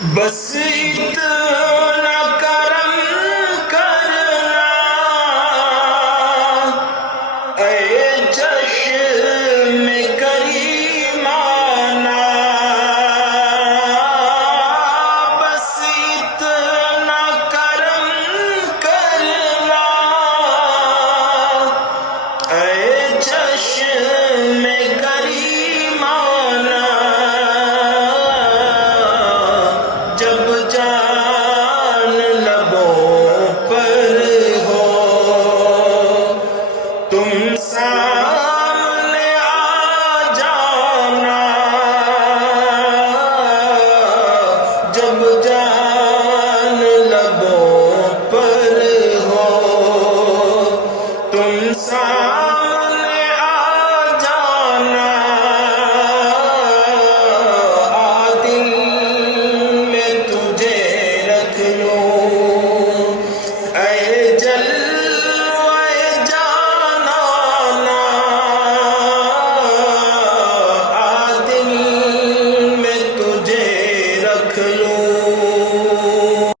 بس اتنا کرم کرنا اے چشم کریمانہ، بس اتنا کرم کرنا اے چشم کریمانہ، جب جان لبوں پر ہو تم سامنے آ جانا، جب